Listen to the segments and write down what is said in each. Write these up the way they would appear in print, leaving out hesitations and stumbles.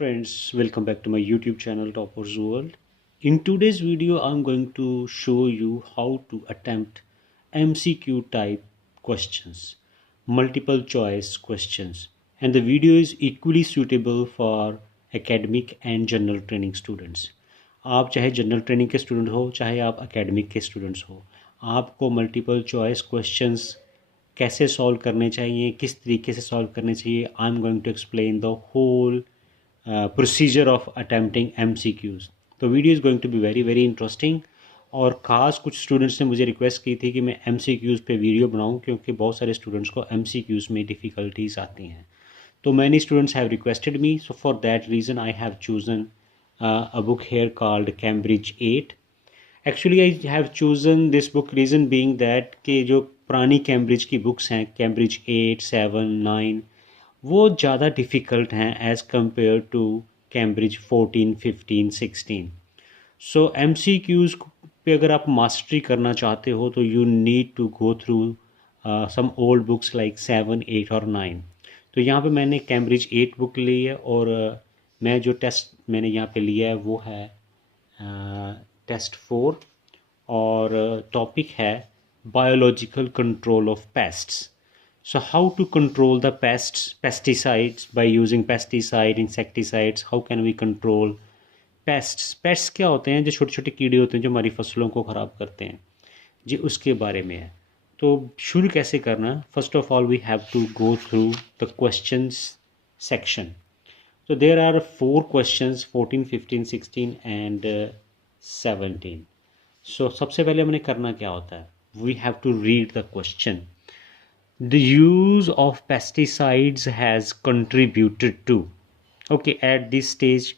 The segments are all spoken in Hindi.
Friends, welcome back to my YouTube channel Toppers World. In today's video, I'm going to show you how to attempt MCQ type questions, multiple choice questions, and the video is equally suitable for academic and general training students. आप चाहे जनरल ट्रेनिंग के स्टूडेंट हो चाहे आप एकेडमिक के स्टूडेंट्स हो, आपको मल्टीपल चॉइस क्वेश्चंस कैसे सॉल्व करने चाहिए, किस तरीके से सॉल्व करने चाहिए, I am going to explain the whole procedure of attempting MCQs. तो video is going to be very very interesting. और ख़ास कुछ स्टूडेंट्स ने मुझे रिक्वेस्ट की थी कि मैं MCQs पे वीडियो बनाऊं क्योंकि बहुत सारे स्टूडेंट्स को MCQs में डिफ़िकल्टीज आती हैं। तो many students have requested me, so for that reason I have chosen a book here called Cambridge 8. Actually I have chosen this book reason being that कि जो पुरानी कैम्ब्रिज की बुक्स हैं, कैम्ब्रिज 8, 7, 9, वो ज़्यादा डिफ़िकल्ट हैं as compare to Cambridge 14, 15, 16। So MCQs पे अगर आप मास्टरी करना चाहते हो तो you need to go through some old books like 7, 8 और 9। तो यहाँ पे मैंने कैम्ब्रिज 8 बुक ली है और मैं जो टेस्ट मैंने यहाँ पे लिया है वो है टेस्ट 4 और टॉपिक है biological control of pests. So how to control the pests, pesticides, by using pesticide, insecticides, how can we control pests? Pests क्या होते हैं? जो छोटे छोटे कीड़े होते हैं जो हमारी फसलों को ख़राब करते हैं जी, उसके बारे में है। तो शुरू कैसे करना? First of all we have to go through the questions section. तो there are 4 questions 14, 15, 16 and 17. So सबसे पहले हमने करना क्या होता है? We have to read the question. The use of pesticides has contributed to. Okay, at this stage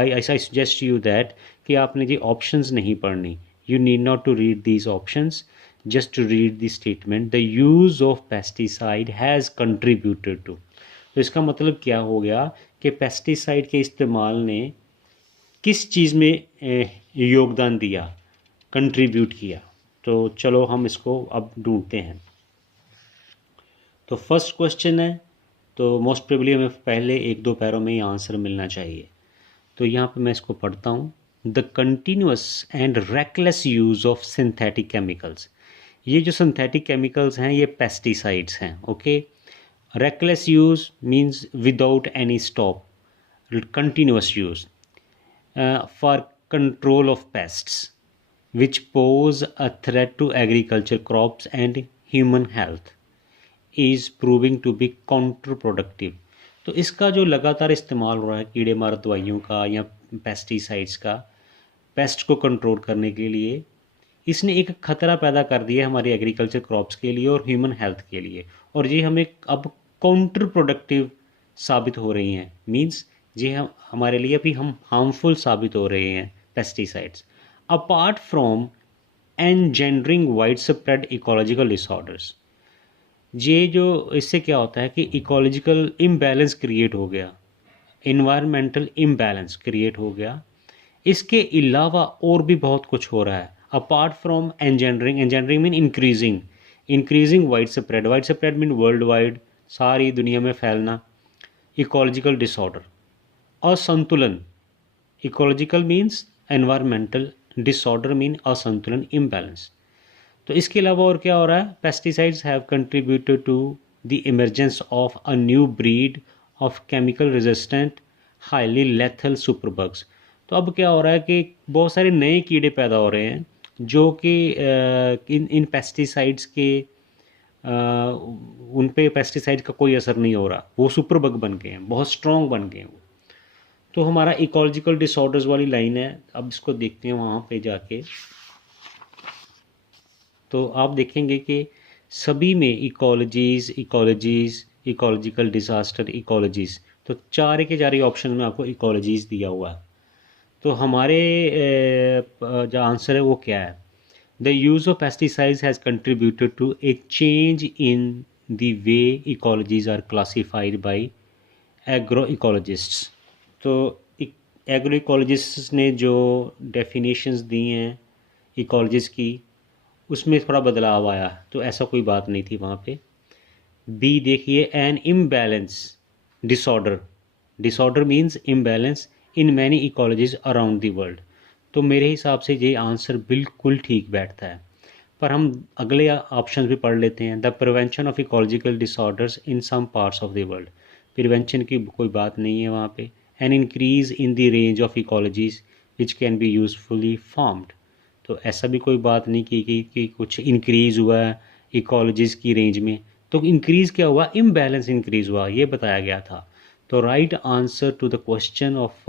I suggest you that कि आपने ये options नहीं पढ़नी. You need not to read these options, just to read the statement. The use of pesticide has contributed to. तो इसका मतलब क्या हो गया कि पेस्टिसाइड के इस्तेमाल ने किस चीज़ में योगदान दिया, कंट्रीब्यूट किया. तो चलो हम इसको अब ढूंढते हैं. तो फर्स्ट क्वेश्चन है, तो मोस्ट प्रोबेबली हमें पहले 1-2 पैरों में ही आंसर मिलना चाहिए. तो यहाँ पे मैं इसको पढ़ता हूँ. The continuous and reckless use of synthetic chemicals. ये जो सिंथेटिक केमिकल्स हैं ये पेस्टिसाइड्स हैं. Okay, reckless use means without any stop, continuous use for control of pests which pose a threat to agriculture crops and human health is proving to be counter productive. तो इसका जो लगातार इस्तेमाल हो रहा है कीड़े मार दवाइयों का या पेस्टिसाइड्स का पेस्ट को कंट्रोल करने के लिए, इसने एक खतरा पैदा कर दिया है हमारी एग्रीकल्चर क्रॉप्स के लिए और ह्यूमन हेल्थ के लिए. और ये हमें अब काउंटर प्रोडक्टिव साबित हो रही हैं. मीन्स ये हम हमारे लिए अभी हम हार्मफुल साबित हो रहे हैं pesticides, apart from engendering wide spread ecological disorders. ये जो इससे क्या होता है कि इकोलॉजिकल इम्बैलेंस क्रिएट हो गया, इन्वायरमेंटल इम्बैलेंस क्रिएट हो गया. इसके अलावा और भी बहुत कुछ हो रहा है apart from engendering mean increasing wide spread mean world wide, सारी दुनिया में फैलना. इकोलॉजिकल डिसऑर्डर, असंतुलन, ecological means environmental, disorder mean असंतुलन, इम्बैलेंस. तो इसके अलावा और क्या हो रहा है? Pesticides have contributed to the emergence of a new breed of chemical resistant highly lethal superbugs. तो अब क्या हो रहा है कि बहुत सारे नए कीड़े पैदा हो रहे हैं जो कि इन पेस्टिसाइड्स के उन पे पेस्टिसाइड का कोई असर नहीं हो रहा, वो सुपरबग बन गए हैं, बहुत स्ट्रॉन्ग बन गए हैं वो. तो हमारा इकोलॉजिकल डिसऑर्डर्स वाली लाइन है. अब इसको देखते हैं वहाँ पे जाके. तो आप देखेंगे कि सभी में इकोलॉजिकल डिज़ास्टर, इकोलॉजीज़, तो 4 के 4 ऑप्शन में आपको इकोलॉजीज़ दिया हुआ है. तो हमारे जो आंसर है वो क्या है? The use of pesticides has contributed to a change in the way ecologies are classified by agro ecologists. तो एग्रो इकोलॉजिस्ट्स ने जो डेफिनेशंस दी हैं इकोलॉजीज़ की, उसमें थोड़ा बदलाव आया. तो ऐसा कोई बात नहीं थी वहाँ पे. बी देखिए, an imbalance disorder disorder means imbalance in many ecologies around the world. तो मेरे हिसाब से ये आंसर बिल्कुल ठीक बैठता है। पर हम अगले ऑप्शन भी पढ़ लेते हैं। The prevention of ecological disorders in some parts of the world. Prevention की कोई बात नहीं है वहाँ पे। An increase in the range of ecologies which can be usefully formed. तो ऐसा भी कोई बात नहीं की कि कुछ इंक्रीज़ हुआ है इकोलॉजीज़ की रेंज में। तो इंक्रीज़ क्या हुआ, इम्बैलेंस इंक्रीज़ हुआ, ये बताया गया था। तो right answer to the question of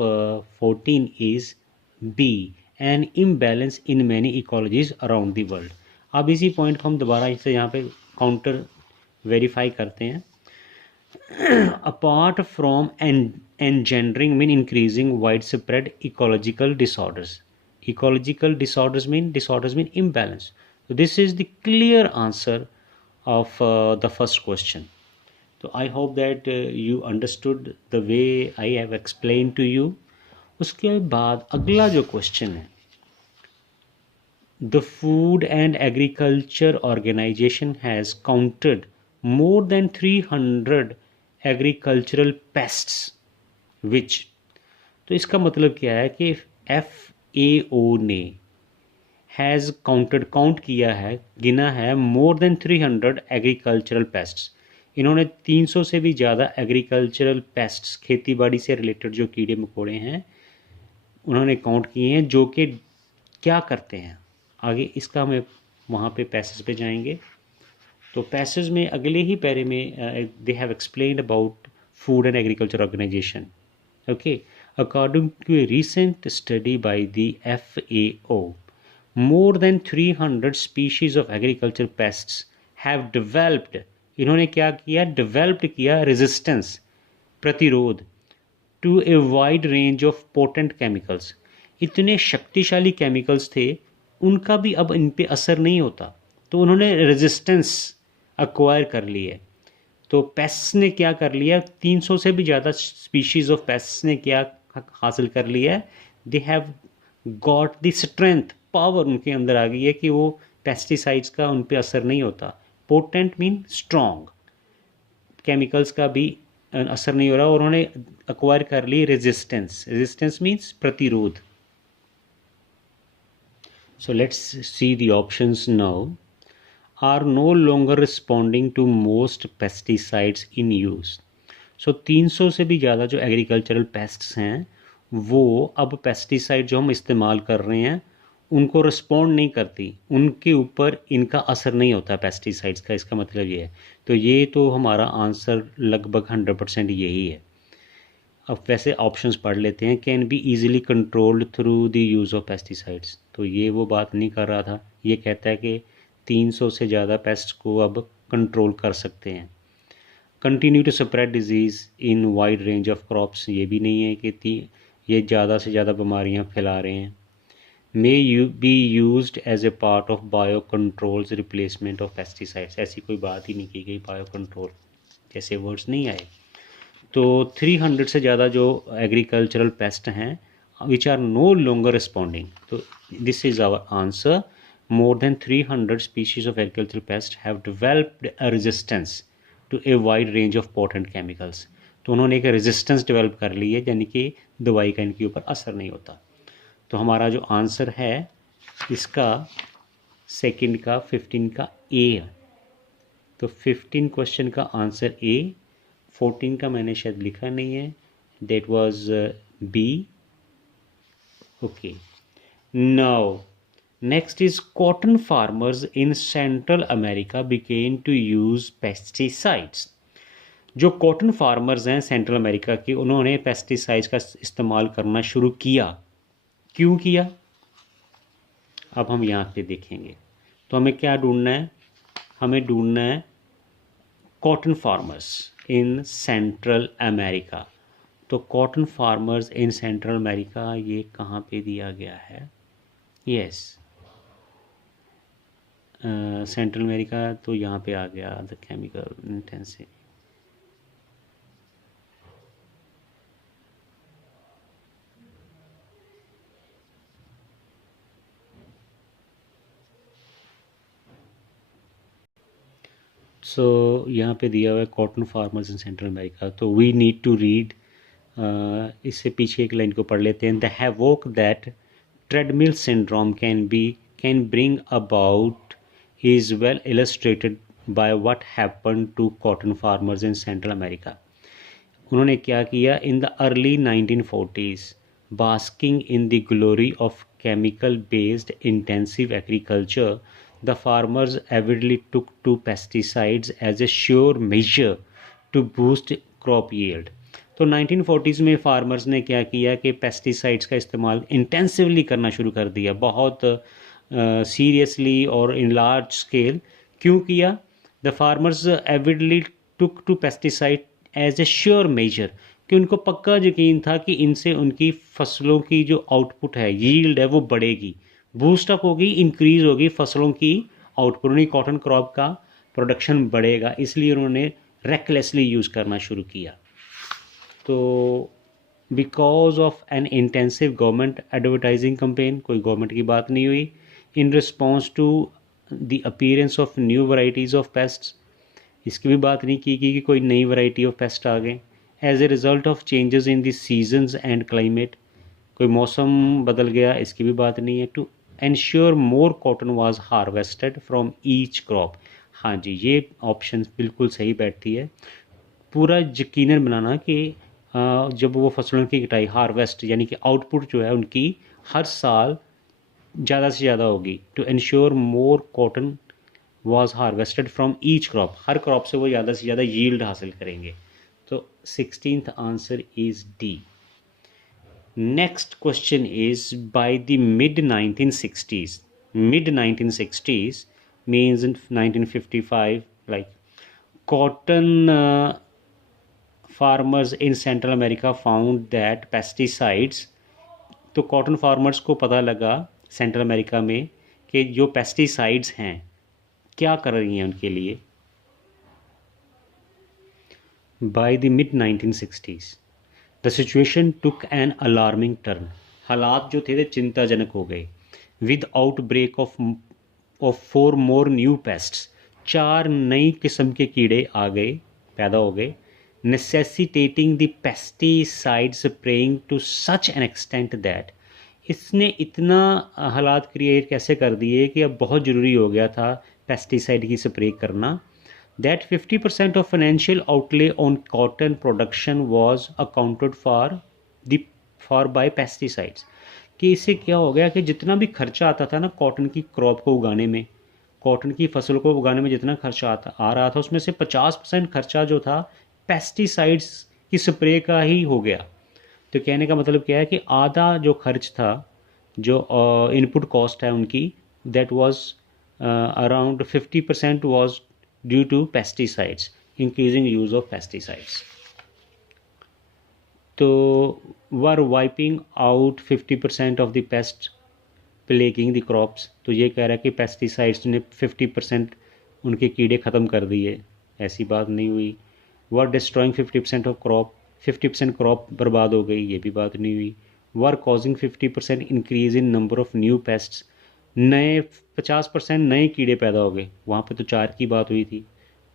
14 is B, an imbalance in many ecologies around the world. अब इसी पॉइंट को हम दोबारा इसे यहाँ पे काउंटर वेरीफाई करते हैं। Apart from engendering mean increasing widespread ecological disorders. Ecological disorders mean imbalance. So this is the clear answer of the first question. So I hope that you understood the way I have explained to you. उसके बाद अगला जो क्वेश्चन है, the Food and Agriculture Organization has counted more than 300 agricultural pests which। तो इसका मतलब क्या है कि FAO ने हैज़ काउंट किया है, गिना है मोर देन 300 एग्रीकल्चरल पेस्ट्स। इन्होंने 300 से भी ज़्यादा एग्रीकल्चरल पेस्ट्स, खेती बाड़ी से रिलेटेड जो कीड़े मकोड़े हैं, उन्होंने काउंट किए हैं, जो कि क्या करते हैं। आगे इसका हमें वहाँ पे पैसेज पे जाएंगे। तो पैसेज में अगले ही पैरे में they have explained about food and agriculture organization. Okay, according to a recent study by the FAO, more than 300 species of agricultural pests have developed। इन्होंने क्या किया, डेवलप्ड किया रेजिस्टेंस, प्रतिरोध, to a wide range of potent chemicals. इतने शक्तिशाली केमिकल्स थे, उनका भी अब इन पे असर नहीं होता, तो उन्होंने रेजिस्टेंस अक्वायर कर ली है। तो पेस्ट्स ने क्या कर लिया, 300 से भी ज़्यादा स्पीशीज़ ऑफ पेस्ट्स ने क्या हासिल कर लिया है, they have got the strength, power उनके अंदर आ गई है कि वो पेस्टिसाइड्स का उन पे असर नहीं होता। पोटेंट मीन स्ट्रॉन्ग, केमिकल्स का भी असर नहीं हो रहा, और उन्होंने अक्वायर कर ली रेजिस्टेंस। रेजिस्टेंस मीन्स प्रतिरोध। So let's see the options now. are no longer responding to most pesticides in use। सो 300 से भी ज़्यादा जो एग्रीकल्चरल पेस्ट्स हैं, वो अब पेस्टिसाइड जो हम इस्तेमाल कर रहे हैं उनको रिस्पॉन्ड नहीं करती, उनके ऊपर इनका असर नहीं होता पेस्टिसाइड्स का। इसका मतलब ये है। तो ये तो हमारा आंसर लगभग 100% यही है। अब वैसे ऑप्शंस पढ़ लेते हैं। Can be easily controlled through the use of pesticides. तो ये वो बात नहीं कर रहा था, ये कहता है कि 300 से ज़्यादा पेस्ट को अब कंट्रोल कर सकते हैं। Continue to spread disease in wide range of crops, ये भी नहीं है कि ये ज़्यादा से ज़्यादा बीमारियां फैला रहे हैं। May you be used as a part of bio controls replacement of pesticides, ऐसी कोई बात ही नहीं की गई, बायो कंट्रोल जैसे वर्ड्स नहीं आए। तो 300 से ज़्यादा जो एग्रीकल्चरल पेस्ट हैं which are no longer responding, तो this is our answer. More than 300 species of agricultural pests have developed a resistance to a wide range of potent chemicals। तो उन्होंने एक रेजिस्टेंस डेवलप कर ली है, यानी कि दवाई का इनके ऊपर असर नहीं होता। तो हमारा जो आंसर है इसका सेकंड का 15 का ए है। तो 15 क्वेश्चन का आंसर ए, 14 का मैंने शायद लिखा नहीं है, that was be. Okay, now next is cotton farmers in Central America began to use pesticides। जो कॉटन फार्मर्स हैं सेंट्रल अमेरिका के, उन्होंने पेस्टिसाइड्स का इस्तेमाल करना शुरू किया। क्यों किया, अब हम यहाँ पे देखेंगे। तो हमें क्या ढूंढना है, हमें ढूंढना है cotton farmers in Central America. तो cotton farmers in Central America, ये कहाँ पे दिया गया है, यस सेंट्रल अमेरिका, तो यहाँ पे आ गया द केमिकल इंटेंसिव। सो यहाँ पे दिया हुआ है cotton farmers in Central America. तो वी नीड टू रीड इससे पीछे एक लाइन को पढ़ लेते हैं. The havoc that treadmill syndrome can bring about is well illustrated by what happened to cotton farmers in Central America. उन्होंने क्या किया? In the early 1940s, basking in the glory of chemical-based intensive agriculture, the farmers avidly took to pesticides as a sure measure to boost crop yield. तो 1940s में फार्मर्स ने क्या किया कि पेस्टिसाइड्स का इस्तेमाल इंटेंसिवली करना शुरू कर दिया, बहुत सीरियसली और इन लार्ज स्केल. क्यों किया? The farmers avidly took to pesticide as a sure measure, कि उनको पक्का यकीन था कि इनसे उनकी फसलों की जो आउटपुट है, यील्ड है, वो बढ़ेगी, बूस्टअप होगी, इंक्रीज होगी फसलों की आउटपुट, उन्हीं कॉटन क्रॉप का प्रोडक्शन बढ़ेगा. इसलिए उन्होंने रेकलेसली यूज़ करना शुरू किया. तो because of an intensive government advertising campaign, कोई गवर्नमेंट की बात नहीं हुई, in response to the appearance of new varieties of pests, इसकी भी बात नहीं की कि कोई नई वैरायटी ऑफ पेस्ट आ गए. As a result of changes in the seasons and climate, कोई मौसम बदल गया, इसकी भी बात नहीं है. To ensure more cotton was harvested from each crop. हाँ जी, ये ऑप्शन बिल्कुल सही बैठती है. पूरा यकीनन बनाना कि जब वो फसलों की कटाई, हार्वेस्ट यानी कि आउटपुट जो है उनकी हर साल ज़्यादा से ज़्यादा होगी. To insure more cotton was harvested from each crop, हर क्रॉप से वो ज़्यादा से ज़्यादा यील्ड हासिल करेंगे. तो 16th answer is D. Next question is by the mid 1960s means in 1955, like cotton farmers in Central America found that pesticides, तो कॉटन फार्मर्स को पता लगा सेंट्रल अमेरिका में कि जो पेस्टिसाइड्स हैं क्या कर रही हैं उनके लिए. By the mid 1960s the situation took an alarming turn, हालात जो थे वे चिंताजनक हो गए. With outbreak of 4 more new pests, 4 नई किस्म के कीड़े आ गए, पैदा हो गए. necessitating the pesticide spraying to such an extent that, इसने इतना हालात क्रिएट कैसे कर दिए कि अब बहुत ज़रूरी हो गया था पेस्टिसाइड की स्प्रे करना. that 50% of financial outlay on cotton production was accounted for by pesticides. कि इससे क्या हो गया कि जितना भी खर्चा आता था ना कॉटन की क्रॉप को उगाने में, कॉटन की फसल को उगाने में जितना खर्चा आ रहा था, उसमें से 50% खर्चा जो था पेस्टिसाइड्स की स्प्रे का ही हो गया. तो कहने का मतलब क्या है कि आधा जो खर्च था, जो इनपुट कॉस्ट है उनकी, that was around 50% was due to pesticides, increasing use of pesticides. तो were wiping out 50% of the pest plaguing the crops, तो ये कह रहा है कि पेस्टिसाइड्स ने 50% उनके कीड़े ख़त्म कर दिए, ऐसी बात नहीं हुई. Were destroying 50% of crop, 50% crop बर्बाद हो गई, ये भी बात नहीं हुई. Were causing 50% increase in number of new pests, नए 50% नए कीड़े पैदा हो गए, वहाँ पे तो 4 की बात हुई थी,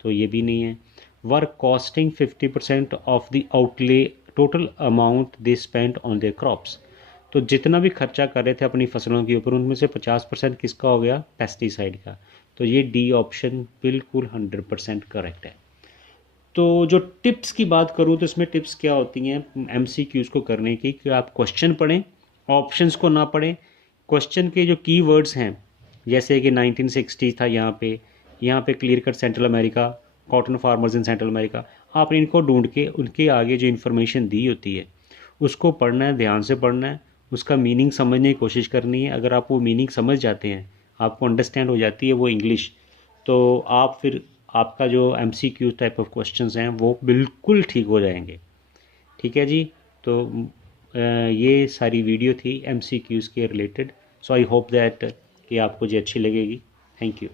तो ये भी नहीं है. Were costing 50% of the outlay total amount they spend on their crops, तो जितना भी खर्चा कर रहे थे अपनी फसलों के ऊपर, उनमें से 50% किसका हो गया? पेस्टिसाइड का. तो ये डी ऑप्शन बिल्कुल 100% करेक्ट है. तो जो टिप्स की बात करूँ तो इसमें टिप्स क्या होती हैं एमसीक्यूज़ को करने की, कि आप क्वेश्चन पढ़ें, ऑप्शंस को ना पढ़ें. क्वेश्चन के जो कीवर्ड्स हैं, जैसे कि 1960 था यहाँ पे clear cut central America, cotton farmers in Central America, आपने इनको ढूंढ के उनके आगे जो इन्फॉर्मेशन दी होती है उसको पढ़ना है, ध्यान से पढ़ना है, उसका मीनिंग समझने की कोशिश करनी है. अगर आप वो मीनिंग समझ जाते हैं, आपको अंडरस्टैंड हो जाती है वो इंग्लिश, तो आप फिर आपका जो एमसीक्यू टाइप ऑफ क्वेश्चंस हैं वो बिल्कुल ठीक हो जाएंगे. ठीक है जी. तो ये सारी वीडियो थी एमसीक्यूज़ के related. So I hope that कि आपको जी अच्छी लगेगी. Thank you.